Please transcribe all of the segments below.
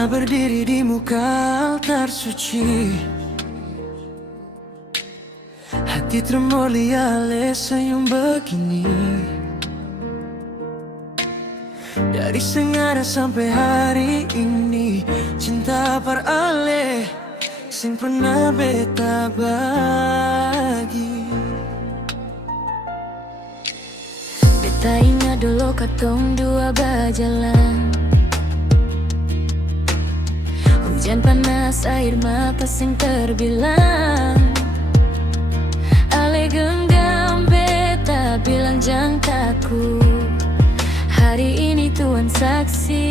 Pernah berdiri di muka altar suci, hati termulia oleh senyum begini. Dari Sengada sampai hari ini, cinta peraleh sing pernah beta bagi. Beta ingat dulu katong dua berjalan, hujan panas air mata sing terbilang. Ale genggam beta bilang jangan takut, hari ini Tuhan saksi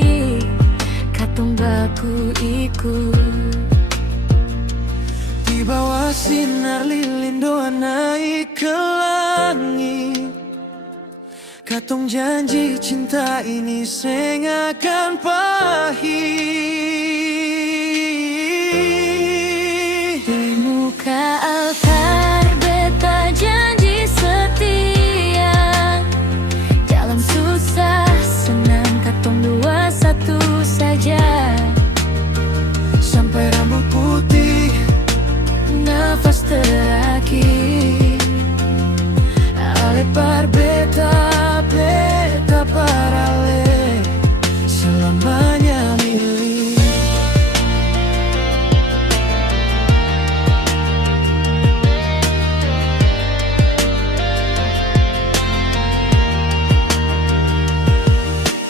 katong baku ikut. Di bawah sinar lilin doa naik ke langit, katong janji cinta ini seng akan pahit. Di muka altar beta janji setia, dalam susah senang katong dua satu saja. Sampai rambut putih, nafas terakhir, ale par beta, beta parale selamanya milik.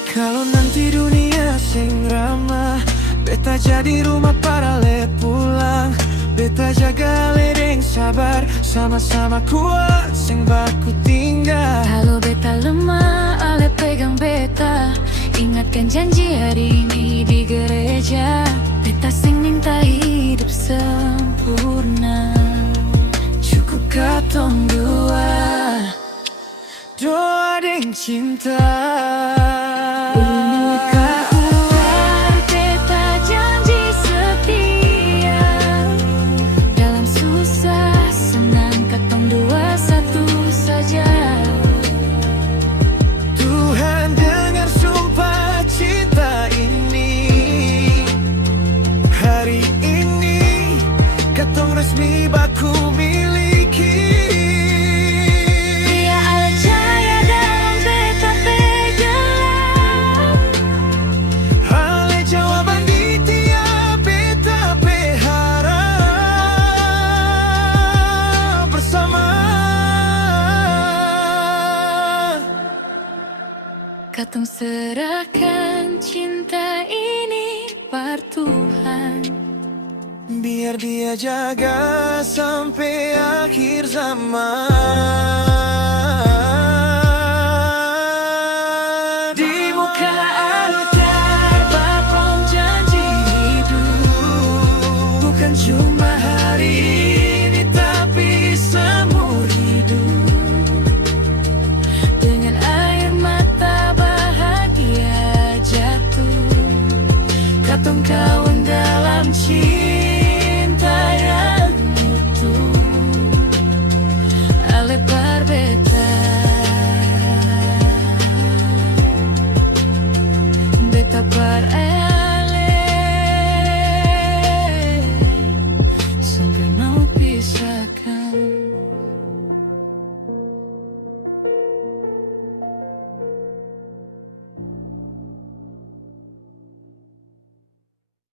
Kalau nanti dunia sing ramah, beta jadi rumah parale pulang. Beta jaga ledeng sabar, sama-sama kuat sing baku tinggal. Kalau beta lemah, ale pegang beta, ingatkan janji hari ini di gereja. Beta sing minta hidup sempurna, Cukup katong dua, doa deng cinta. Resmi baku miliki. dia ale cahaya dalam beta pegang, Ale jawaban di tiap beta harap bersama. katong serahkan cinta ini par Tuhan, Biar dia jaga sampai akhir zaman. Di muka altar bapang janji hidup, bukan cuma hari ini tapi seumur hidup. dengan air mata bahagia jatuh, Katong kawan dalam cinta yang utuh, ale par beta, beta par